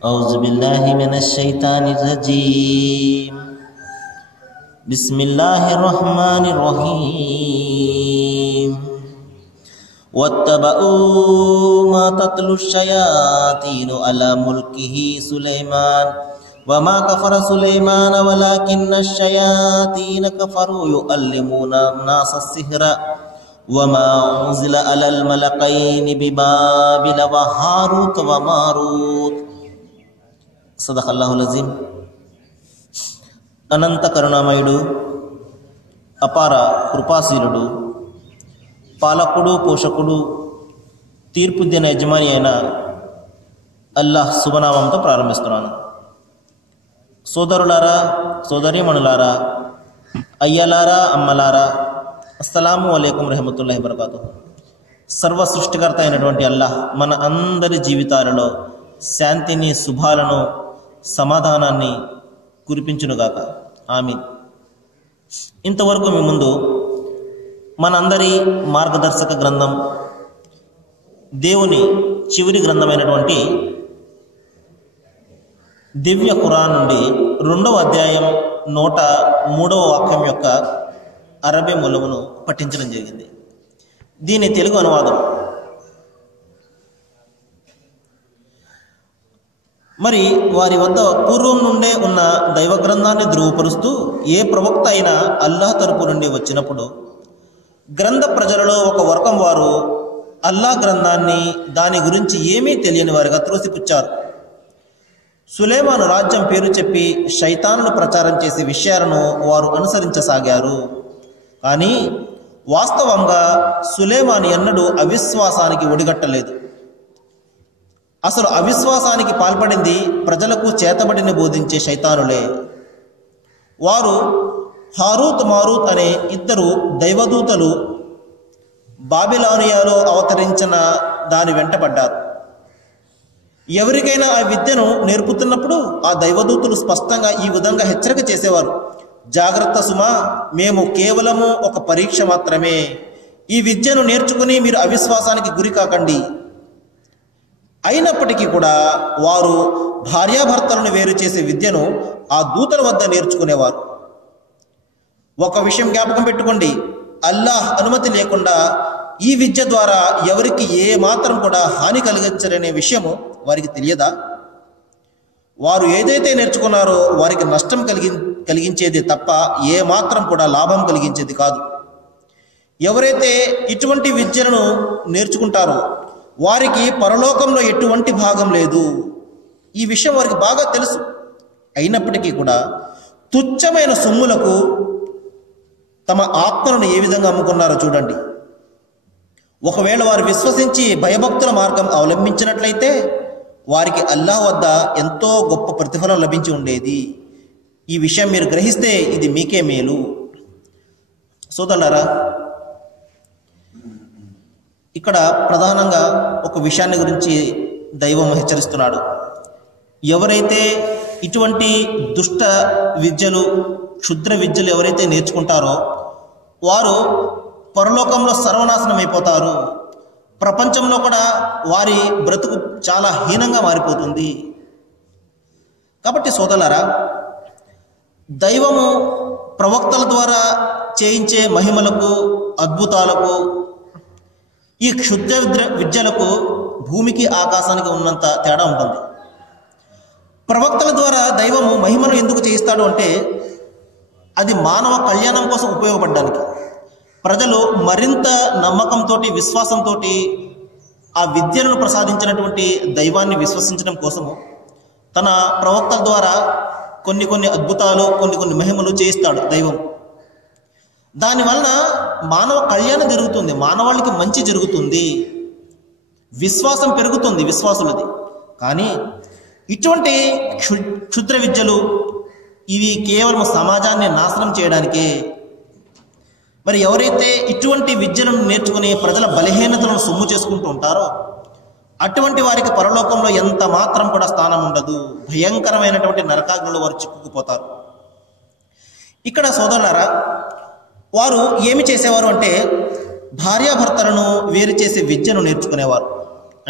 أعوذ بالله من الشيطان الرجيم بسم الله الرحمن الرحيم واتبعوا ما تتلو الشياطين على ملكه سليمان وما كفر سليمان ولكن الشياطين كفروا يعلمون الناس السحر وما أنزل على الملكين ببابل وهاروت وماروت صدق الله العظيم. అనంత కరుణామయుడు, అపార కృపాశీలుడు, పాలకుడు, పోషకుడు, తీర్పు దిన యజమాని అయిన అల్లాహ్ శుభనామంతో ప్రారంభిస్తున్నాను. సోదరులారా, సోదరీమణులారా, అయ్యలారా, అమ్మలారా, అస్సలాము అలైకుం రహమతుల్లాహి వబరకాతుహు. సర్వ సృష్టికర్త అయినటువంటి అల్లాహ్ మన అందరి జీవితాలలో శాంతిని, శుభాలను, సమాధానాన్ని కురిపించునుగాక. ఆమీన్. ఇంతవరకు మీ ముందు మనందరి మార్గదర్శక గ్రంథం, దేవుని చివరి గ్రంథమైనటువంటి దివ్య ఖురాన్ నుండి 2వ అధ్యాయం 103వ వాక్యం యొక్క అరబీ మూలమును పఠించడం జరిగింది. దీని తెలుగు అనువాదం: మరి వారి వద్ద పూర్వం నుండే ఉన్న దైవ గ్రంథాన్ని ధృవపరుస్తూ ఏ ప్రవక్త అయినా అల్లాహ్ తరపు నుండి వచ్చినప్పుడు గ్రంథ ప్రజలలో ఒక వర్గం వారు అల్లాహ్ గ్రంథాన్ని, దాని గురించి ఏమీ తెలియని వారిగా త్రోసిపుచ్చారు. సులేమాను రాజ్యం పేరు చెప్పి శైతానులు ప్రచారం చేసే విషయాలను వారు అనుసరించసాగారు. కానీ వాస్తవంగా సులేమాను ఎన్నడూ అవిశ్వాసానికి ఒడిగట్టలేదు. అసలు అవిశ్వాసానికి పాల్పడింది ప్రజలకు చేతబడిని బోధించే శైతానులే. వారు హారూత్ మారూత్ అనే 2 దైవదూతలు బాబిలోనియాలో అవతరించిన దాని వెంటబడ్డారు. ఎవరికైనా ఆ విద్యను నేర్పుతున్నప్పుడు ఆ దైవదూతలు స్పష్టంగా ఈ విధంగా హెచ్చరిక చేసేవారు: జాగ్రత్త సుమా, మేము కేవలము ఒక పరీక్ష మాత్రమే. ఈ విద్యను నేర్చుకుని మీరు అవిశ్వాసానికి గురి కాకండి. అయినప్పటికీ కూడా వారు భార్యాభర్తలను వేరు చేసే విద్యను ఆ దూతల వద్ద నేర్చుకునేవారు. ఒక విషయం జ్ఞాపకం పెట్టుకోండి, అల్లాహ్ అనుమతి లేకుండా ఈ విద్య ద్వారా ఎవరికి ఏ మాత్రం కూడా హాని కలిగించరనే విషయము వారికి తెలియదా? వారు ఏదైతే నేర్చుకున్నారో వారికి నష్టం కలిగించేది తప్ప ఏ మాత్రం కూడా లాభం కలిగించేది కాదు. ఎవరైతే ఇటువంటి విద్యలను నేర్చుకుంటారో వారికి పరలోకంలో ఎటువంటి భాగం లేదు. ఈ విషయం వారికి బాగా తెలుసు. అయినప్పటికీ కూడా తుచ్చమైన సొమ్ములకు తమ ఆత్మలను ఏ విధంగా అమ్ముకున్నారో చూడండి. ఒకవేళ వారు విశ్వసించి భయభక్తుల మార్గం అవలంబించినట్లయితే వారికి అల్లాహ్ వద్ద ఎంతో గొప్ప ప్రతిఫలం లభించి ఉండేది. ఈ విషయం మీరు గ్రహిస్తే ఇది మీకే మేలు. సోదరులారా, ఇక్కడ ప్రధానంగా ఒక విషయాన్ని గురించి దైవం హెచ్చరిస్తున్నాడు. ఎవరైతే ఇటువంటి దుష్ట విద్యలు, క్షుద్ర విద్యలు ఎవరైతే నేర్చుకుంటారో వారు పరలోకంలో సర్వనాశనం అయిపోతారు. ప్రపంచంలో కూడా వారి బ్రతుకు చాలా హీనంగా మారిపోతుంది. కాబట్టి సోదరులారా, దైవము ప్రవక్తల ద్వారా చేయించే మహిమలకు, అద్భుతాలకు, ఈ క్షుద్ర విద్యలకు భూమికి ఆకాశానికి ఉన్నంత తేడా ఉంటుంది. ప్రవక్తల ద్వారా దైవము మహిమను ఎందుకు చేయిస్తాడు అంటే అది మానవ కళ్యాణం కోసం ఉపయోగపడడానికి. ప్రజలు మరింత నమ్మకంతో, విశ్వాసంతో ఆ విద్యలను ప్రసాదించినటువంటి దైవాన్ని విశ్వసించడం కోసము తన ప్రవక్తల ద్వారా కొన్ని అద్భుతాలు, కొన్ని మహిమలు చేయిస్తాడు దైవం. దానివలన మానవ కళ్యాణం జరుగుతుంది, మానవాళికి మంచి జరుగుతుంది, విశ్వాసం పెరుగుతుంది విశ్వాసులది. కానీ ఇటువంటి క్షుద్ర విద్యలు ఇవి కేవలం సమాజాన్ని నాశనం చేయడానికే. మరి ఎవరైతే ఇటువంటి విద్యలను నేర్చుకుని ప్రజల బలహీనతలను సొమ్ము చేసుకుంటూ ఉంటారో అటువంటి వారికి పరలోకంలో ఎంత మాత్రం కూడా స్థానం ఉండదు. భయంకరమైనటువంటి నరకాగ్నిలో వారు చిక్కుకుపోతారు. ఇక్కడ సోదరులారా, వారు ఏమి చేసేవారు అంటే భార్యాభర్తలను వేరు చేసే విద్యను నేర్చుకునేవారు.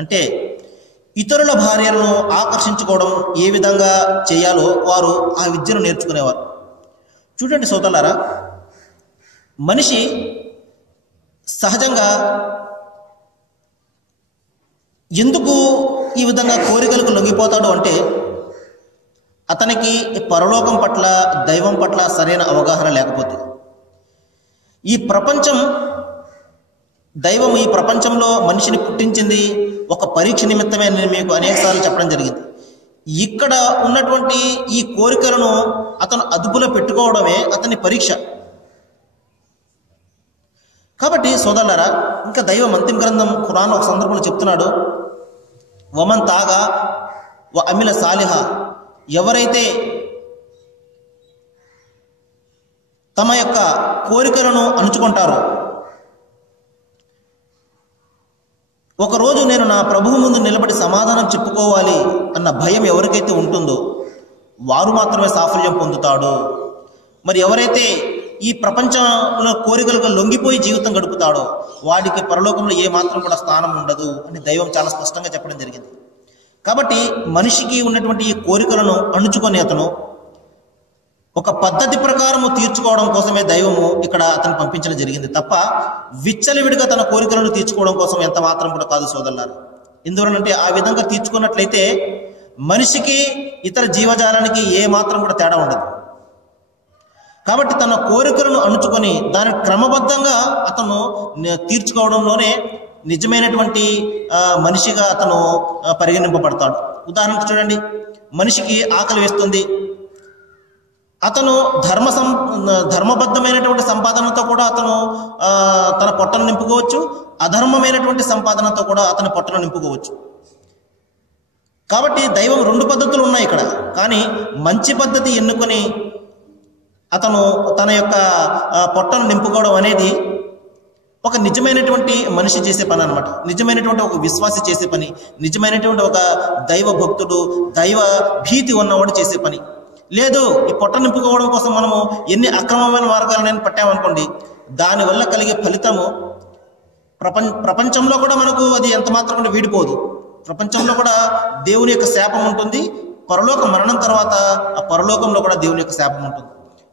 అంటే ఇతరుల భార్యలను ఆకర్షించుకోవడం ఏ విధంగా చేయాలో వారు ఆ విద్యను నేర్చుకునేవారు. చూడండి సోదరులారా, మనిషి సహజంగా ఎందుకు ఈ విధంగా కోరికలకు లొంగిపోతాడు అంటే అతనికి పరలోకం పట్ల, దైవం పట్ల సరైన అవగాహన లేకపోతే. ఈ ప్రపంచం, దైవం ఈ ప్రపంచంలో మనిషిని పుట్టించింది ఒక పరీక్ష నిమిత్తమే నేను మీకు అనేకసార్లు చెప్పడం జరిగింది. ఇక్కడ ఉన్నటువంటి ఈ కోరికలను అతను అదుపులో పెట్టుకోవడమే అతని పరీక్ష. కాబట్టి సోదరులారా, ఇంకా దైవం అంతిమ గ్రంథం ఖురాన్ ఒక సందర్భంలో చెప్తున్నాడు, వమన్ తాగా వ అమిల సాలిహ, ఎవరైతే తమ యొక్క కోరికలను అణుచుకుంటారో, ఒకరోజు నేను నా ప్రభువు ముందు నిలబడి సమాధానం చెప్పుకోవాలి అన్న భయం ఎవరికైతే ఉంటుందో వారు మాత్రమే సాఫల్యం పొందుతాడు. మరి ఎవరైతే ఈ ప్రపంచంలో కోరికలకు లొంగిపోయి జీవితం గడుపుతాడో వాడికి పరలోకంలో ఏ మాత్రం కూడా స్థానం ఉండదు అని దైవం చాలా స్పష్టంగా చెప్పడం జరిగింది. కాబట్టి మనిషికి ఉన్నటువంటి ఈ కోరికలను అణుచుకొని అతను ఒక పద్ధతి ప్రకారము తీర్చుకోవడం కోసమే దైవము ఇక్కడ అతను పంపించడం జరిగింది తప్ప విచ్చలవిడిగా తన కోరికలను తీర్చుకోవడం కోసం ఎంత మాత్రం కూడా కాదు సోదరులారా. ఎందువలనంటే ఆ విధంగా తీర్చుకున్నట్లయితే మనిషికి ఇతర జీవజాలానికి ఏ మాత్రం కూడా తేడా ఉండదు. కాబట్టి తన కోరికలను అణుచుకొని దాని క్రమబద్ధంగా అతను తీర్చుకోవడంలోనే నిజమైనటువంటి మనిషిగా అతను పరిగణింపబడతాడు. ఉదాహరణకు చూడండి, మనిషికి ఆకలి వేస్తుంది, అతను ధర్మబద్ధమైనటువంటి సంపాదనతో కూడా అతను తన పొట్టను నింపుకోవచ్చు, అధర్మమైనటువంటి సంపాదనతో కూడా అతని పొట్టను నింపుకోవచ్చు. కాబట్టి దైవం రెండు పద్ధతులు ఉన్నాయి ఇక్కడ. కానీ మంచి పద్ధతి ఎన్నుకొని అతను తన యొక్క పొట్టను నింపుకోవడం అనేది ఒక నిజమైనటువంటి మనిషి చేసే పని అన్నమాట. నిజమైనటువంటి ఒక విశ్వాసి చేసే పని, నిజమైనటువంటి ఒక దైవ భక్తుడు, దైవ భీతి ఉన్నవాడు చేసే పని. లేదు, ఈ పొట్ట నింపుకోవడం కోసం మనము ఎన్ని అక్రమమైన మార్గాలను పట్టామనుకోండి, దానివల్ల కలిగే ఫలితము ప్రపంచంలో కూడా మనకు అది ఎంత మాత్రం కూడా వీడిపోదు. ప్రపంచంలో కూడా దేవుని యొక్క శాపం ఉంటుంది, పరలోక మరణం తర్వాత ఆ పరలోకంలో కూడా దేవుని యొక్క శాపం ఉంటుంది.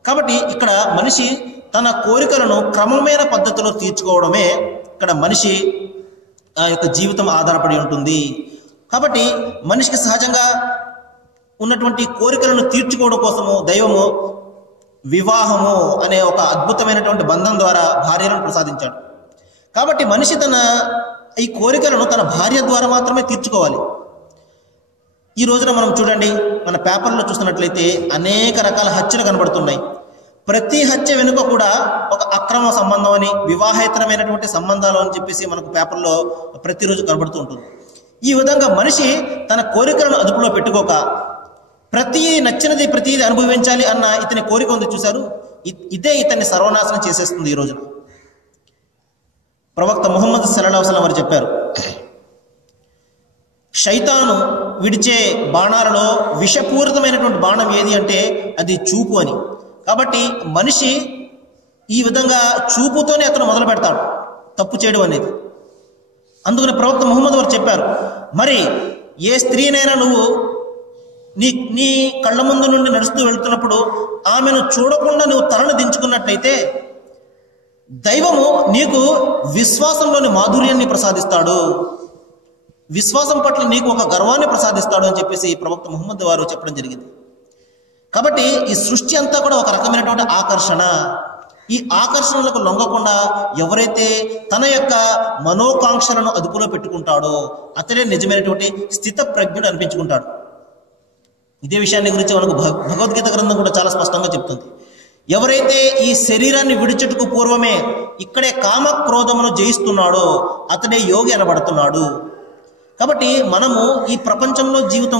కాబట్టి ఇక్కడ మనిషి తన కోరికలను క్రమమైన పద్ధతిలో తీర్చుకోవడమే ఇక్కడ మనిషి ఆ యొక్క జీవితం ఆధారపడి ఉంటుంది. కాబట్టి మనిషికి సహజంగా ఉన్నటువంటి కోరికలను తీర్చుకోవడం కోసము దైవము వివాహము అనే ఒక అద్భుతమైనటువంటి బంధం ద్వారా భార్యలను ప్రసాదించాడు. కాబట్టి మనిషి తన ఈ కోరికలను తన భార్య ద్వారా మాత్రమే తీర్చుకోవాలి. ఈ రోజున మనం చూడండి, మన పేపర్లో చూస్తున్నట్లయితే అనేక రకాల హత్యలు కనబడుతున్నాయి. ప్రతి హత్య వెనుక కూడా ఒక అక్రమ సంబంధం అని, వివాహేతరమైనటువంటి సంబంధాలు అని చెప్పేసి మనకు పేపర్లో ప్రతిరోజు కనబడుతూ ఉంటుంది. ఈ విధంగా మనిషి తన కోరికలను అదుపులో పెట్టుకోక నచ్చినది ప్రతిదీ అనుభవించాలి అన్న ఇతని కోరిక ఉంది చూశారు, ఇదే ఇతన్ని సర్వనాశనం చేసేస్తుంది. ఈ రోజున ప్రవక్త ముహమ్మద్ సల్లల్లాహు అలైహి వసల్లం వారు చెప్పారు, శైతాను విడిచే బాణాలలో విషపూరితమైనటువంటి బాణం ఏది అంటే అది చూపు అని. కాబట్టి మనిషి ఈ విధంగా చూపుతోనే అతను మొదలు పెడతాడు తప్పు చేయడం అనేది. అందుకని ప్రవక్త ముహమ్మద్ వారు చెప్పారు, మరి ఏ స్త్రీనైనా నువ్వు నీ కళ్ళ ముందు నుండి నడుస్తూ వెళుతున్నప్పుడు ఆమెను చూడకుండా నువ్వు తలను దించుకున్నట్లయితే దైవము నీకు విశ్వాసంలోని మాధుర్యాన్ని ప్రసాదిస్తాడు, విశ్వాసం పట్ల నీకు ఒక గర్వాన్ని ప్రసాదిస్తాడు అని చెప్పేసి ప్రవక్త ముహమ్మద్ వారు చెప్పడం జరిగింది. కాబట్టి ఈ సృష్టి అంతా కూడా ఒక రకమైనటువంటి ఆకర్షణ. ఈ ఆకర్షణలకు లొంగకుండా ఎవరైతే తన యొక్క మనోకాంక్షలను అదుపులో పెట్టుకుంటాడో అతడే నిజమైనటువంటి స్థిత ప్రజ్ఞుడు అనిపించుకుంటాడు. ఇదే విషయాన్ని గురించి మనకు భగవద్గీత గ్రంథం కూడా చాలా స్పష్టంగా చెప్తుంది. ఎవరైతే ఈ శరీరాన్ని విడిచుటకు పూర్వమే ఇక్కడే కామ క్రోధమును జయిస్తున్నాడో అతడే యోగి అనబడుతున్నాడు. కాబట్టి మనము ఈ ప్రపంచంలో జీవితం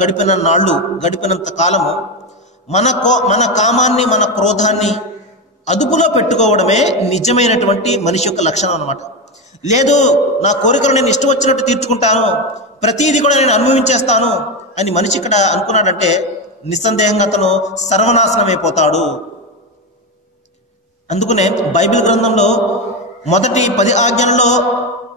గడిపినంత కాలము మన కామాన్ని, మన క్రోధాన్ని అదుపులో పెట్టుకోవడమే నిజమైనటువంటి మనిషి యొక్క లక్షణం అన్నమాట. లేదు, నా కోరికలు నేను ఇష్టం వచ్చినట్టు తీర్చుకుంటాను, ప్రతిదీ కూడా నేను అనుభవించేస్తాను అని మనిషి ఇక్కడ అనుకున్నాడంటే నిస్సందేహంగా అతను సర్వనాశనం అయిపోతాడు. అందుకనే బైబిల్ గ్రంథంలో మొదటి 10 ఆజ్ఞలలో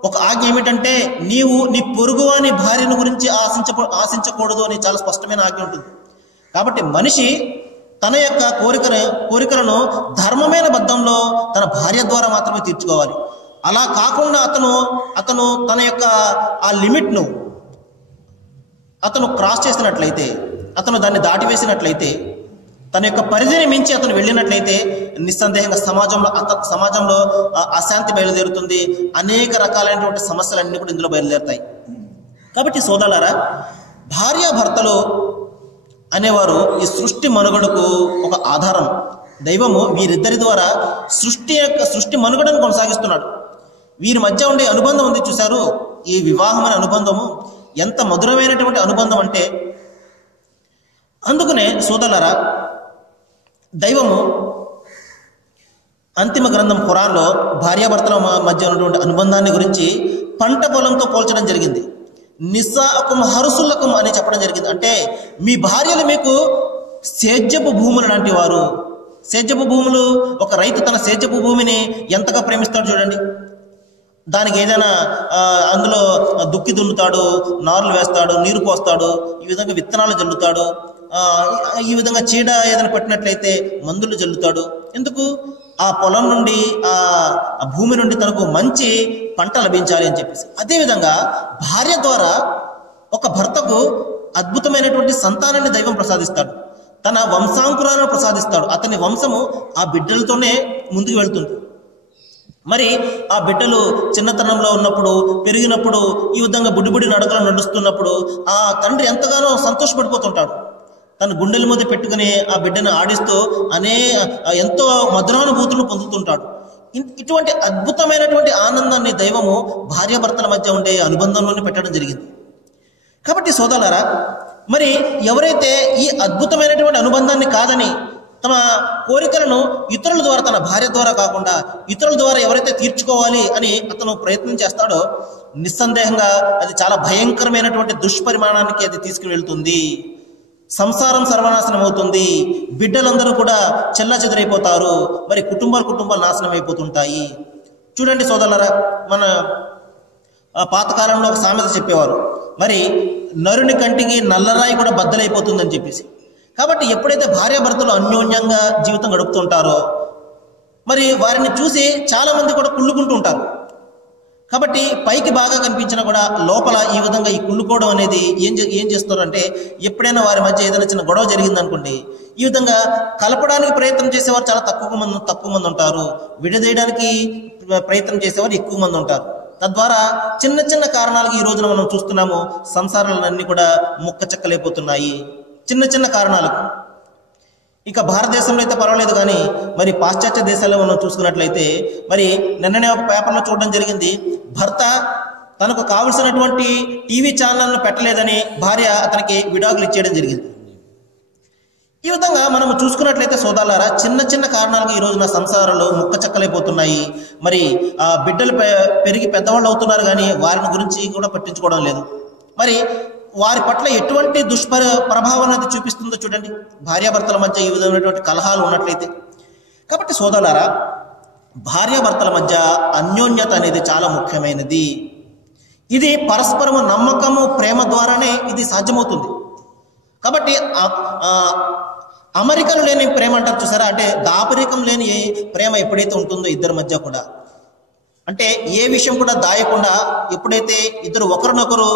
ఒక ఆజ్ఞ ఏమిటంటే నీవు నీ పొరుగువాని భార్యను గురించి ఆశించకూడదు అని చాలా స్పష్టమైన ఆజ్ఞ ఉంటుంది. కాబట్టి మనిషి తన యొక్క కోరికలను ధర్మమైన బద్ధంలో తన భార్య ద్వారా మాత్రమే తీర్చుకోవాలి. అలా కాకుండా అతను తన యొక్క ఆ లిమిట్ను అతను క్రాస్ చేసినట్లయితే, అతను దాన్ని దాటివేసినట్లయితే, తన యొక్క పరిధిని మించి అతను వెళ్ళినట్లయితే నిస్సందేహంగా సమాజంలో అశాంతి బయలుదేరుతుంది. అనేక రకాలైనటువంటి సమస్యలన్నీ కూడా ఇందులో బయలుదేరుతాయి. కాబట్టి సోదరులారా, భార్యాభర్తలు అనేవారు ఈ సృష్టి మనుగడకు ఒక ఆధారం. దైవము వీరిద్దరి ద్వారా సృష్టి మనుగడను కొనసాగిస్తున్నాడు. వీరి మధ్య ఉండే అనుబంధం ఉంది చూశారు. ఈ వివాహం అనే అనుబంధము ఎంత మధురమైనటువంటి అనుబంధం అంటే, అందుకనే సోదరులారా, దైవము అంతిమ గ్రంథం ఖురాన్లో భార్యాభర్తల మధ్య ఉన్నటువంటి అనుబంధాన్ని గురించి పంట పొలంతో పోల్చడం జరిగింది. నిస్సాకుం హరుసులకుం అని చెప్పడం జరిగింది. అంటే మీ భార్యలు మీకు సేద్యపు భూములు లాంటి వారు. సేద్యపు భూములు, ఒక రైతు తన సేద్యపు భూమిని ఎంతగా ప్రేమిస్తాడు చూడండి. దానికి ఏదైనా అందులో దుక్కి దున్నుతాడు, నారులు వేస్తాడు, నీరు పోస్తాడు, ఈ విధంగా విత్తనాలు జల్లుతాడు, ఈ విధంగా చీడ ఏదైనా పట్టినట్లయితే మందులు జల్లుతాడు. ఎందుకు? ఆ పొలం నుండి, ఆ భూమి నుండి తనకు మంచి పంట లభించాలి అని చెప్పేసి. అదేవిధంగా భార్య ద్వారా ఒక భర్తకు అద్భుతమైనటువంటి సంతానాన్ని దైవం ప్రసాదిస్తాడు. తన వంశాంకురాలను ప్రసాదిస్తాడు. అతని వంశము ఆ బిడ్డలతోనే ముందుకు వెళ్తుంది. మరి ఆ బిడ్డలు చిన్నతనంలో ఉన్నప్పుడు, పెరిగినప్పుడు, ఈ విధంగా బుడ్డిబుడి నడకలు నడుస్తున్నప్పుడు ఆ తండ్రి ఎంతగానో సంతోషపడిపోతుంటాడు. తన గుండెల మీద పెట్టుకుని ఆ బిడ్డను ఆడిస్తూ ఎంతో మధురానుభూతులను పొందుతుంటాడు. ఇటువంటి అద్భుతమైనటువంటి ఆనందాన్ని దైవము భార్యాభర్తల మధ్య ఉండే అనుబంధంలోనే పెట్టడం జరిగింది. కాబట్టి సోదరులారా, మరి ఎవరైతే ఈ అద్భుతమైనటువంటి అనుబంధాన్ని కాదని తమ కోరికలను ఇతరుల ద్వారా, తన భార్య ద్వారా కాకుండా ఇతరుల ద్వారా ఎవరైతే తీర్చుకోవాలి అని అతను ప్రయత్నం చేస్తాడో నిస్సందేహంగా అది చాలా భయంకరమైనటువంటి దుష్పరిమాణానికి అది తీసుకుని వెళ్తుంది. సంసారం సర్వనాశనం అవుతుంది. బిడ్డలందరూ కూడా చెల్లాచెదరైపోతారు. మరి కుటుంబాలు నాశనం అయిపోతుంటాయి. చూడండి సోదరులారా, మన పాతకాలంలో ఒక సామెత చెప్పేవారు, మరి నరుని కంటికి నల్లరాయి కూడా బద్దలైపోతుందని చెప్పేసి. కాబట్టి ఎప్పుడైతే భార్యాభర్తలు అన్యోన్యంగా జీవితం గడుపుతుంటారో మరి వారిని చూసి చాలా మంది కూడా కుళ్ళుకుంటూ ఉంటారు. కాబట్టి పైకి బాగా కనిపించినా కూడా లోపల ఈ విధంగా ఈ కుళ్ళుకోవడం అనేది ఏం చేస్తారంటే, ఎప్పుడైనా వారి మధ్య ఏదైనా చిన్న గొడవ జరిగిందనుకోండి, ఈ విధంగా కలపడానికి ప్రయత్నం చేసేవారు చాలా తక్కువ మంది ఉంటారు. విడదీయడానికి ప్రయత్నం చేసేవారు ఎక్కువ మంది ఉంటారు. తద్వారా చిన్న చిన్న కారణాలకు ఈ రోజున మనం చూస్తున్నాము, సంసారాలన్నీ కూడా ముక్క చెక్కలైపోతున్నాయి చిన్న చిన్న కారణాలకు. ఇక భారతదేశంలో అయితే పర్వాలేదు, కానీ మరి పాశ్చాత్య దేశాల్లో మనం చూసుకున్నట్లయితే, మరి నిన్ననే ఒక పేపర్లో చూడడం జరిగింది, భర్త తనకు కావలసినటువంటి టీవీ ఛానళ్లను పెట్టలేదని భార్య అతనికి విడాకులు ఇచ్చేయడం జరిగింది. ఈ విధంగా మనం చూసుకున్నట్లయితే సోదరులారా, చిన్న చిన్న కారణాలకు ఈ రోజున సంసారాలు ముక్క చెక్కలైపోతున్నాయి. మరి ఆ బిడ్డలు పెరిగి పెద్దవాళ్ళు అవుతున్నారు, కానీ వారిని గురించి కూడా పట్టించుకోవడం లేదు. మరి వారి పట్ల ఎటువంటి ప్రభావం అనేది చూపిస్తుందో చూడండి, భార్యాభర్తల మధ్య ఈ విధమైనటువంటి కలహాలు ఉన్నట్లయితే. కాబట్టి సోదరులారా, భార్యాభర్తల మధ్య అన్యోన్యత అనేది చాలా ముఖ్యమైనది. ఇది పరస్పరము నమ్మకము, ప్రేమ ద్వారానే ఇది సాధ్యమవుతుంది. కాబట్టి అమరికలు లేని ప్రేమ అంటారు చూసారా, అంటే దాపరికం లేని ప్రేమ ఎప్పుడైతే ఉంటుందో ఇద్దరి మధ్య కూడా, అంటే ఏ విషయం కూడా దాయకుండా ఎప్పుడైతే ఇద్దరు ఒకరినొకరు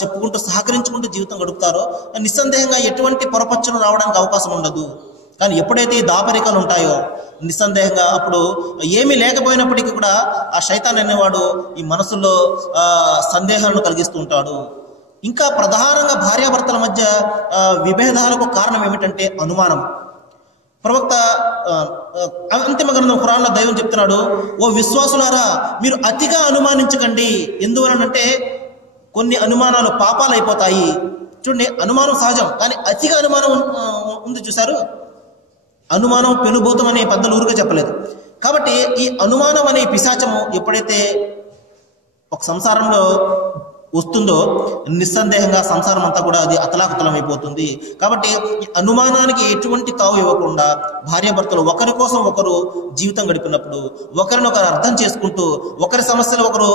చెప్పుకుంటూ సహకరించుకుంటూ జీవితం గడుపుతారో నిస్సందేహంగా ఎటువంటి పొరపచ్చులు రావడానికి అవకాశం ఉండదు. కానీ ఎప్పుడైతే ఈ దాపరికలు ఉంటాయో నిస్సందేహంగా అప్పుడు ఏమీ లేకపోయినప్పటికీ కూడా ఆ శైతాన్ అనేవాడు ఈ మనసులో సందేహాలను కలిగిస్తూ ఉంటాడు. ఇంకా ప్రధానంగా భార్యాభర్తల మధ్య విభేదాలకు కారణం ఏమిటంటే అనుమానం. ప్రవక్త అంతిమ గ్రంథం ఖురాన్లో దైవం చెప్తున్నాడు, ఓ విశ్వాసులారా, మీరు అతిగా అనుమానించకండి. ఎందువలనంటే కొన్ని అనుమానాలు పాపాలు అయిపోతాయి. చూడండి, అనుమానం సహజం, కానీ అతిగా అనుమానం ఉంది చూశారు. అనుమానం పెనుభూతం అనే పెద్దలు ఊరుగా చెప్పలేదు. కాబట్టి ఈ అనుమానం అనే పిశాచము ఎప్పుడైతే ఒక సంసారంలో వస్తుందో నిస్సందేహంగా సంసారం అంతా కూడా అది అతలాకుతలమైపోతుంది. కాబట్టి అనుమానానికి ఎటువంటి తావు ఇవ్వకుండా భార్యాభర్తలు ఒకరి కోసం ఒకరు జీవితం గడిపినప్పుడు, ఒకరినొకరు అర్థం చేసుకుంటూ, ఒకరి సమస్యలు ఒకరు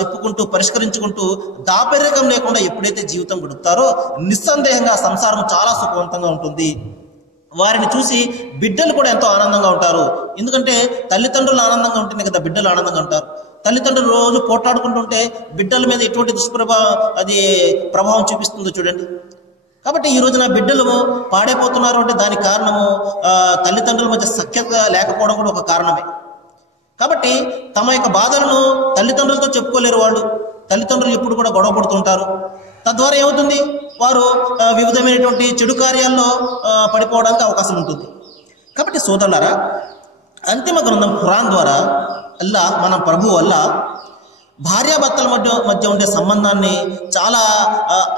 చెప్పుకుంటూ పరిష్కరించుకుంటూ దాపరికం లేకుండా ఎప్పుడైతే జీవితం గడుపుతారో నిస్సందేహంగా సంసారం చాలా సుఖవంతంగా ఉంటుంది. వారిని చూసి బిడ్డలు కూడా ఎంతో ఆనందంగా ఉంటారు. ఎందుకంటే తల్లిదండ్రులు ఆనందంగా ఉంటేనే కదా బిడ్డలు ఆనందంగా ఉంటారు. తల్లిదండ్రులు రోజు పోట్లాడుకుంటుంటే బిడ్డల మీద ఎటువంటి ప్రభావం చూపిస్తుందో చూడండి. కాబట్టి ఈ రోజున బిడ్డలు పాడైపోతున్నారు అంటే దానికి కారణము తల్లిదండ్రుల మధ్య సఖ్యత లేకపోవడం కూడా ఒక కారణమే. కాబట్టి తమ యొక్క బాధలను తల్లిదండ్రులతో చెప్పుకోలేరు వాళ్ళు. తల్లిదండ్రులు ఎప్పుడు కూడా గొడవ పడుతుంటారు. తద్వారా ఏమవుతుంది, వారు వివిధమైనటువంటి చెడు కార్యాల్లో పడిపోవడానికి అవకాశం ఉంటుంది. కాబట్టి సోదరులారా, అంతిమ గ్రంథం ఖురాన్ ద్వారా అల్లాహ్ మన ప్రభు అల్లాహ్ భార్యాభర్తల మధ్య ఉండే సంబంధాన్ని చాలా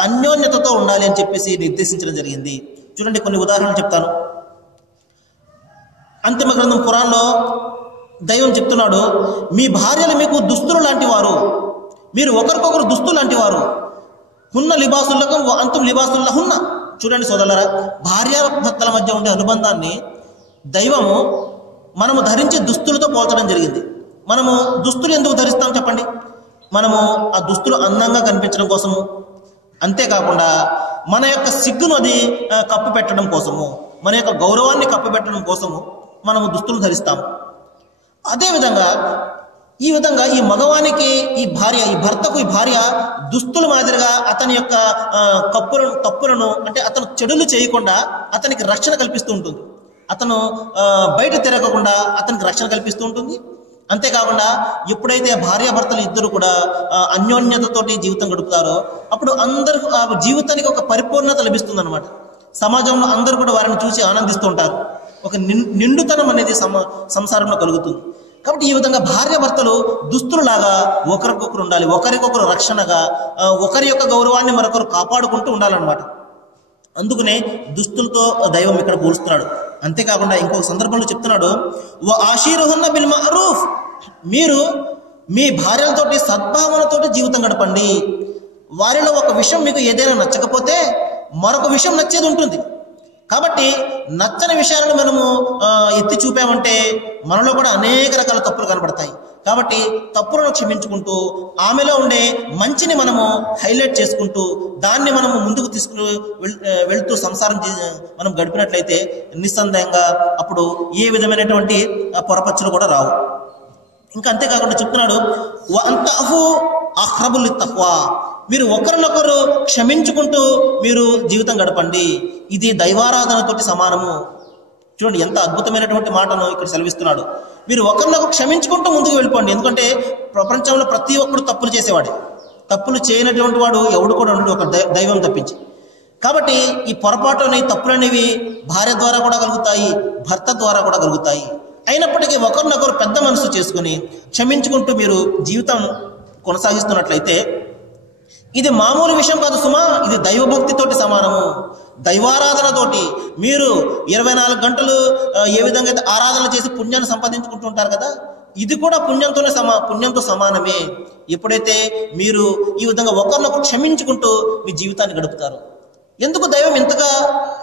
అన్యోన్యతతో ఉండాలి అని చెప్పేసి నిర్దేశించడం జరిగింది. చూడండి, కొన్ని ఉదాహరణలు చెప్తాను. అంతిమ గ్రంథం ఖురాన్లో దైవం చెప్తున్నాడు, మీ భార్యలు మీకు దుస్తులు లాంటి వారు, మీరు ఒకరికొకరు దుస్తులు లాంటి వారు. హున్న లిబాసుల్లకం అంతుం లిబాసుల్లా హున్న. చూడండి సోదరులారా, భార్యాభర్తల మధ్య ఉండే అనుబంధాన్ని దైవము మనము ధరించే దుస్తులతో పోల్చడం జరిగింది. మనము దుస్తులు ఎందుకు ధరిస్తాం చెప్పండి? మనము ఆ దుస్తులు అందంగా కనిపించడం కోసము, అంతేకాకుండా మన యొక్క సిగ్గును అది కప్పు పెట్టడం కోసము, మన యొక్క గౌరవాన్ని కప్పు పెట్టడం కోసము మనము దుస్తులు ధరిస్తాము. అదేవిధంగా ఈ మగవానికి ఈ భర్తకు ఈ భార్య దుస్తుల మాదిరిగా అతని యొక్క తప్పులను అంటే అతను చెడులు చేయకుండా అతనికి రక్షణ కల్పిస్తూ ఉంటుంది. అతను బయట తిరగకుండా అతనికి రక్షణ కల్పిస్తూ ఉంటుంది. అంతేకాకుండా ఎప్పుడైతే భార్యాభర్తలు ఇద్దరు కూడా అన్యోన్యతతోటి జీవితం గడుపుతారో అప్పుడు అందరూ జీవితానికి ఒక పరిపూర్ణత లభిస్తుంది అనమాట. సమాజంలో అందరూ కూడా వారిని చూసి ఆనందిస్తూ ఉంటారు. ఒక నిండుతనం అనేది సంసారంలో కలుగుతుంది. కాబట్టి ఈ విధంగా భార్యాభర్తలు దుస్తులులాగా ఒకరికొకరు ఉండాలి, ఒకరికొకరు రక్షణగా, ఒకరి యొక్క గౌరవాన్ని మరొకరు కాపాడుకుంటూ ఉండాలన్నమాట. అందుకనే దుస్తులతో దైవం ఇక్కడ పోలుస్తున్నాడు. అంతేకాకుండా ఇంకొక సందర్భంలో చెప్తున్నాడు, వ ఆషీరుహున్న బిల్ మఅరూఫ్, మీరు మీ భార్యలతోటి సద్భావనతోటి జీవితం గడపండి. వారిలో ఒక విషయం మీకు ఏదైనా నచ్చకపోతే మరొక విషయం నచ్చేది ఉంటుంది. కాబట్టి నచ్చని విషయాలను మనము ఎత్తి చూపామంటే మనలో కూడా అనేక రకాల తప్పులు కనబడతాయి. కాబట్టి తప్పులను క్షమించుకుంటూ ఆమెలో ఉండే మంచిని మనము హైలైట్ చేసుకుంటూ దాన్ని మనము ముందుకు తీసుకుని వెళ్తూ సంసారం మనం గడిపినట్లయితే నిస్సందేహంగా అప్పుడు ఏ విధమైనటువంటి పొరపచ్చులు కూడా రావు. ఇంకా అంతేకాకుండా చెప్తున్నాడు, వఅంతఅఫు అఖ్రబుల్ తఖ్వా, మీరు ఒకరినొకరు క్షమించుకుంటూ మీరు జీవితం గడపండి, ఇది దైవారాధనతోటి సమానము. చూడండి ఎంత అద్భుతమైనటువంటి మాటను ఇక్కడ సెలవిస్తున్నాడు. మీరు ఒకరినొకరు క్షమించుకుంటూ ముందుకు వెళ్ళిపోండి. ఎందుకంటే ప్రపంచంలో ప్రతి ఒక్కరు తప్పులు చేసేవాడే, తప్పులు చేయనటువంటి వాడు ఎవడు కూడా ఉండడు, ఒక దైవం తప్పించి. కాబట్టి ఈ పొరపాటు అనేవి తప్పులు అనేవి భార్య ద్వారా కూడా కలుగుతాయి, భర్త ద్వారా కూడా కలుగుతాయి. అయినప్పటికీ ఒకరినొకరు పెద్ద మనసు చేసుకుని క్షమించుకుంటూ మీరు జీవితం కొనసాగిస్తున్నట్లయితే ఇది మామూలు విషయం కాదు సుమా, ఇది దైవభక్తితోటి సమానము, దైవారాధనతోటి. మీరు 24 గంటలు ఏ విధంగా అయితే ఆరాధన చేసి పుణ్యాన్ని సంపాదించుకుంటూ ఉంటారు కదా, ఇది కూడా పుణ్యంతో సమానమే. ఎప్పుడైతే మీరు ఈ విధంగా ఒకరినొకరు క్షమించుకుంటూ మీ జీవితాన్ని గడుపుతారు. ఎందుకు దైవం ఇంతగా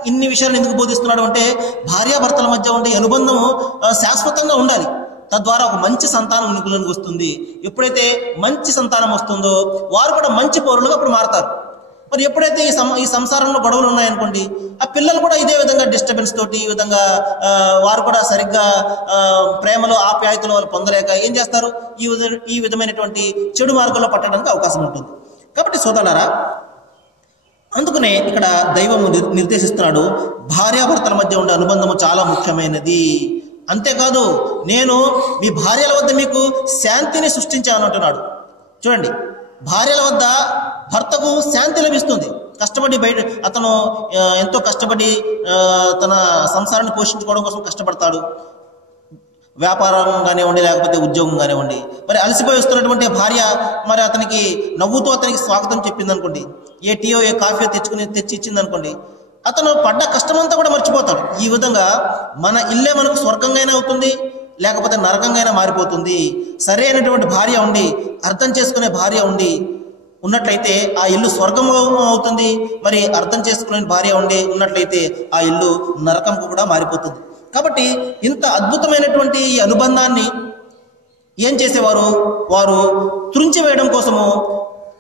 ఇన్ని విషయాలు ఎందుకు బోధిస్తున్నాడు అంటే భార్యాభర్తల మధ్య ఉండే అనుబంధం శాశ్వతంగా ఉండాలి. తద్వారా ఒక మంచి సంతానం ఉనికిలోకి వస్తుంది. ఎప్పుడైతే మంచి సంతానం వస్తుందో వారు కూడా మంచి పౌరులుగా అప్పుడు మారతారు. మరి ఎప్పుడైతే ఈ సంసారంలో గొడవలు ఉన్నాయనుకోండి, ఆ పిల్లలు కూడా ఇదే విధంగా డిస్టర్బెన్స్ తోటి ఈ విధంగా వారు కూడా సరిగ్గా ప్రేమలో ఆప్యాయతలు వాళ్ళు పొందలేక ఏం చేస్తారు, ఈ విధమైనటువంటి చెడు మార్గంలో పట్టడానికి అవకాశం ఉంటుంది. కాబట్టి సోదరులారా, అందుకనే ఇక్కడ దైవం నిర్దేశిస్తున్నాడు, భార్యాభర్తల మధ్య ఉండే అనుబంధము చాలా ముఖ్యమైనది. అంతేకాదు, నేను మీ భార్యల వద్ద మీకు శాంతిని సృష్టించాను అంటున్నాడు. చూడండి, భార్యల వద్ద భర్తకు శాంతి లభిస్తుంది. కష్టపడి అతను ఎంతో కష్టపడి తన సంసారాన్ని పోషించుకోవడం కోసం కష్టపడతాడు. వ్యాపారం కానివ్వండి, లేకపోతే ఉద్యోగం కానివ్వండి. మరి అలసిపోయి వస్తున్నటువంటి భార్య మరి అతనికి నవ్వుతూ అతనికి స్వాగతం చెప్పింది అనుకోండి, ఏ టీయో ఏ కాఫీయో తెచ్చి ఇచ్చింది అనుకోండి, అతను పడ్డ కష్టమంతా కూడా మర్చిపోతాడు. ఈ విధంగా మన ఇల్లే మనకు స్వర్గంగా అవుతుంది, లేకపోతే నరకంగా మారిపోతుంది. సరైనటువంటి భార్య ఉండి, అర్థం చేసుకునే భార్య ఉండి, ఉన్నట్లయితే ఆ ఇల్లు స్వర్గం అవుతుంది. మరి అర్థం చేసుకునే భార్య ఉన్నట్లయితే ఆ ఇల్లు నరకంకు కూడా మారిపోతుంది. కాబట్టి ఇంత అద్భుతమైనటువంటి ఈ అనుబంధాన్ని ఏం చేసేవారు, వారు త్రుంచివేయడం కోసము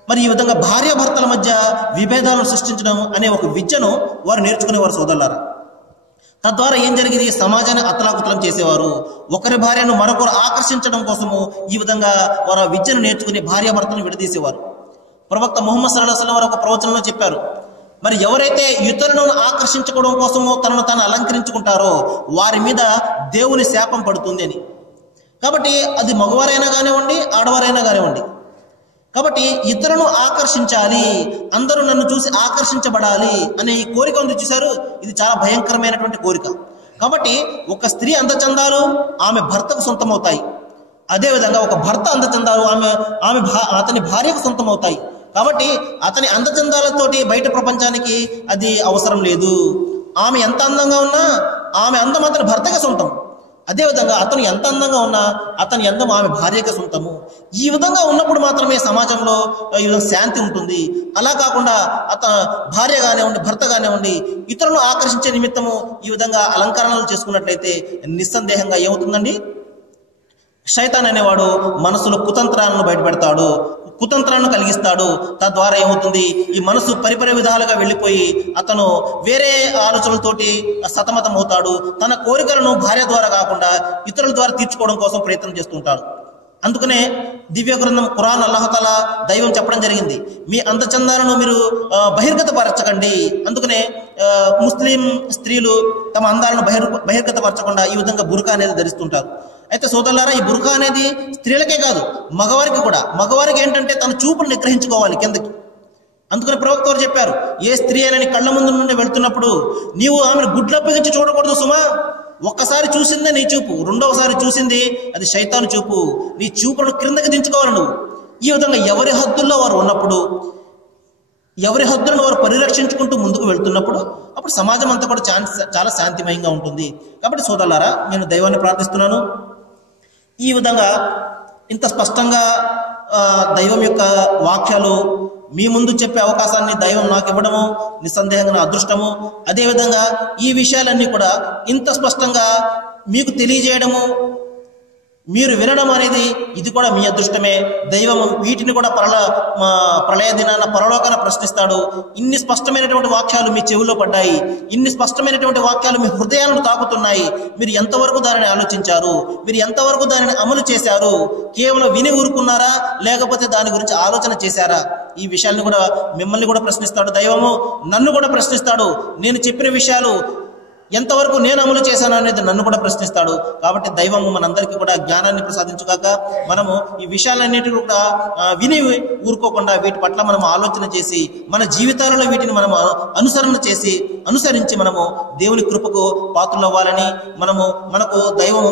మరి ఈ విధంగా భార్యాభర్తల మధ్య విభేదాలను సృష్టించడం అనే ఒక విద్యను వారు నేర్చుకునేవారు సోదరులారా. తద్వారా ఏం జరిగింది, సమాజాన్ని అతలాకుతలం చేసేవారు. ఒకరి భార్యను మరొకరు ఆకర్షించడం కోసము ఈ విధంగా వారు ఆ విద్యను నేర్చుకుని భార్యాభర్తలను విడదీసేవారు. ప్రవక్త ముహమ్మద్ సల్లల్లాహు అలైహి వసల్లం వారు ఒక ప్రవచనంలో చెప్పారు, మరి ఎవరైతే ఇతరులను ఆకర్షించుకోవడం కోసమో తనను తాను అలంకరించుకుంటారో వారి మీద దేవుని శాపం పడుతుంది అని. కాబట్టి అది మగవారైనా కానివ్వండి, ఆడవారైనా కానివ్వండి. కాబట్టి ఇతరులను ఆకర్షించాలి, అందరూ నన్ను చూసి ఆకర్షించబడాలి అనే ఈ కోరిక ఉంది చూశారు, ఇది చాలా భయంకరమైనటువంటి కోరిక. కాబట్టి ఒక స్త్రీ అందచందాలు ఆమె భర్తకు సొంతమవుతాయి. అదేవిధంగా ఒక భర్త అందచందాలు అతని భార్యకు సొంతమవుతాయి. కాబట్టి అతని అందచందాలతోటి బయట ప్రపంచానికి అది అవసరం లేదు. ఆమె ఎంత అందంగా ఉన్నా ఆమె అందం అతని భర్తకే సొంతం. అదేవిధంగా అతను ఎంత అందంగా ఉన్నా అతని అందం ఆమె భార్యకే సొంతము. ఈ విధంగా ఉన్నప్పుడు మాత్రమే సమాజంలో ఈ విధంగా శాంతి ఉంటుంది. అలా కాకుండా భార్య కానివ్వండి, భర్త కానివ్వండి, ఇతరులను ఆకర్షించే నిమిత్తము ఈ విధంగా అలంకరణలు చేసుకున్నట్లయితే నిస్సందేహంగా ఏమవుతుందండి, శైతాన్ అనేవాడు మనసులో కుతంత్రాలను బయటపెడతాడు, కుతంత్రాలను కలిగిస్తాడు. తద్వారా ఏమవుతుంది, ఈ మనసు పరిపరి విధాలుగా వెళ్ళిపోయి అతను వేరే ఆలోచనలతోటి సతమతం అవుతాడు. తన కోరికలను భార్య ద్వారా కాకుండా ఇతరుల ద్వారా తీర్చుకోవడం కోసం ప్రయత్నం చేస్తుంటాడు. అందుకనే దివ్య గ్రంథం ఖురాన్ అల్లాహుతాలా దైవం చెప్పడం జరిగింది, మీ అందచందాలను మీరు బహిర్గతపరచకండి. అందుకనే ముస్లిం స్త్రీలు తమ అందాలను బహిర్గతపరచకుండా ఈ విధంగా బుర్కా అనేది ధరిస్తుంటారు. అయితే సోదరులారా, ఈ బుర్కా అనేది స్త్రీలకే కాదు మగవారికి కూడా. మగవారికి ఏంటంటే తన చూపును నిగ్రహించుకోవాలి కిందకి. అందుకని ప్రవక్త వారు చెప్పారు, ఏ స్త్రీ అయినా నీ కళ్ళ ముందు నుండి వెళ్తున్నప్పుడు నీవు ఆమెను గుడ్లప్పగించి చూడకూడదు సుమా. ఒక్కసారి చూసిందే నీ చూపు, రెండవసారి చూసింది అది శైతాను చూపు. నీ చూపులను క్రిందకి దించుకోవాలి నువ్వు. ఈ విధంగా ఎవరి హద్దుల్లో వారు ఉన్నప్పుడు, ఎవరి హద్దులను వారు పరిరక్షించుకుంటూ ముందుకు వెళ్తున్నప్పుడు అప్పుడు సమాజం అంతా కూడా చాలా శాంతిమయంగా ఉంటుంది. కాబట్టి సోదరులారా, నేను దైవాన్ని ప్రార్థిస్తున్నాను, ఈ విధంగా ఇంత స్పష్టంగా దైవం యొక్క వాక్యాలు మీ ముందు చెప్పే అవకాశాన్ని దైవం నాకు ఇవ్వడము నిస్సందేహంగా నా అదృష్టము. అదేవిధంగా ఈ విషయాలన్నీ కూడా ఇంత స్పష్టంగా మీకు తెలియజేయడము, మీరు వినడం అనేది ఇది కూడా మీ అదృష్టమే. దైవం వీటిని కూడా ప్రళయ దినాన పరలోకాన ప్రశ్నిస్తాడు. ఇన్ని స్పష్టమైనటువంటి వాక్యాలు మీ చెవిలో పడ్డాయి, ఇన్ని స్పష్టమైనటువంటి వాక్యాలు మీ హృదయాలను తాకుతున్నాయి. మీరు ఎంతవరకు దానిని ఆలోచించారు, మీరు ఎంతవరకు దానిని అమలు చేశారు? కేవలం విని ఊరుకున్నారా, లేకపోతే దాని గురించి ఆలోచన చేశారా? ఈ విషయాన్ని కూడా మిమ్మల్ని కూడా ప్రశ్నిస్తాడు దైవము, నన్ను కూడా ప్రశ్నిస్తాడు. నేను చెప్పిన విషయాలు ఎంతవరకు నేను అమలు చేశాను అనేది నన్ను కూడా ప్రశ్నిస్తాడు. కాబట్టి దైవము మనందరికీ కూడా జ్ఞానాన్ని ప్రసాదించుగాక. మనము ఈ విషయాలన్నిటి కూడా విని ఊరుకోకుండా వీటి పట్ల మనం ఆలోచన చేసి మన జీవితాలలో వీటిని మనం అనుసరించి మనము దేవుని కృపకు పాత్రలు అవ్వాలని, మనకు దైవం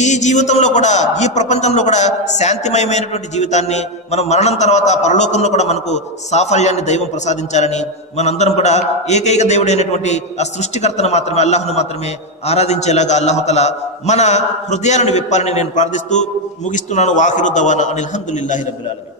ఈ జీవితంలో కూడా, ఈ ప్రపంచంలో కూడా శాంతిమయమైనటువంటి జీవితాన్ని, మనం మరణం తర్వాత పరలోకంలో కూడా మనకు సాఫల్యాన్ని దైవం ప్రసాదించాలని, మనందరం కూడా ఏకైక దేవుడైనటువంటి ఆ సృష్టికర్తను మాత్రమే, అల్లాహ్ను మాత్రమే ఆరాధించేలాగా అల్లాహుతఆలా మన హృదయాలను విప్పాలని నేను ప్రార్థిస్తూ ముగిస్తున్నాను. వాఖిరు దవానా అనిల్ హమ్దులిల్లాహి రబ్బిల్ ఆలమీన్.